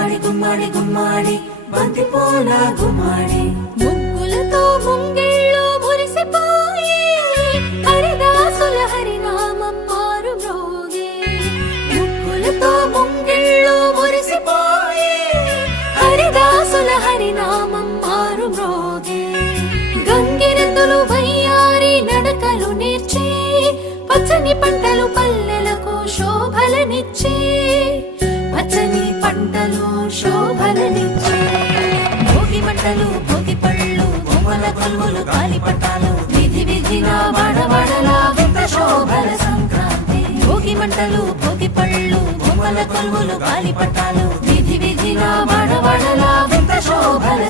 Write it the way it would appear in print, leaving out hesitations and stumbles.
గుమ్మాడి గుమ్మాడి గుమ్మాడి బంతి పూల గుమ్మాడి ముగ్గులతో ముంగిళ్ళు మురిసిపోయి హరిదాసుల హరినామం మారు మ్రోగే. ముగ్గులతో ముంగిళ్ళు మురిసిపోయి హరిదాసుల హరినామం మారు మ్రోగే. గంగిరెద్దులు వయ్యారి నడకలు నేర్చి పచ్చని పంటలు పల్లెలకు శోభలనిచ్చి పచ్చని పంటలు శోభలనిచ్చి భోగి మంటలు భోగి పళ్ళు బొమ్మల కొలువులు గాలిపటాలు విధి విధిన వాడవాడలా వింత శోభల సంక్రాంతి. భోగి మంటలు భోగి పళ్ళు బొమ్మల కొలువులు గాలిపటాలు విధి విధిన వాడవాడలా వింత శోభల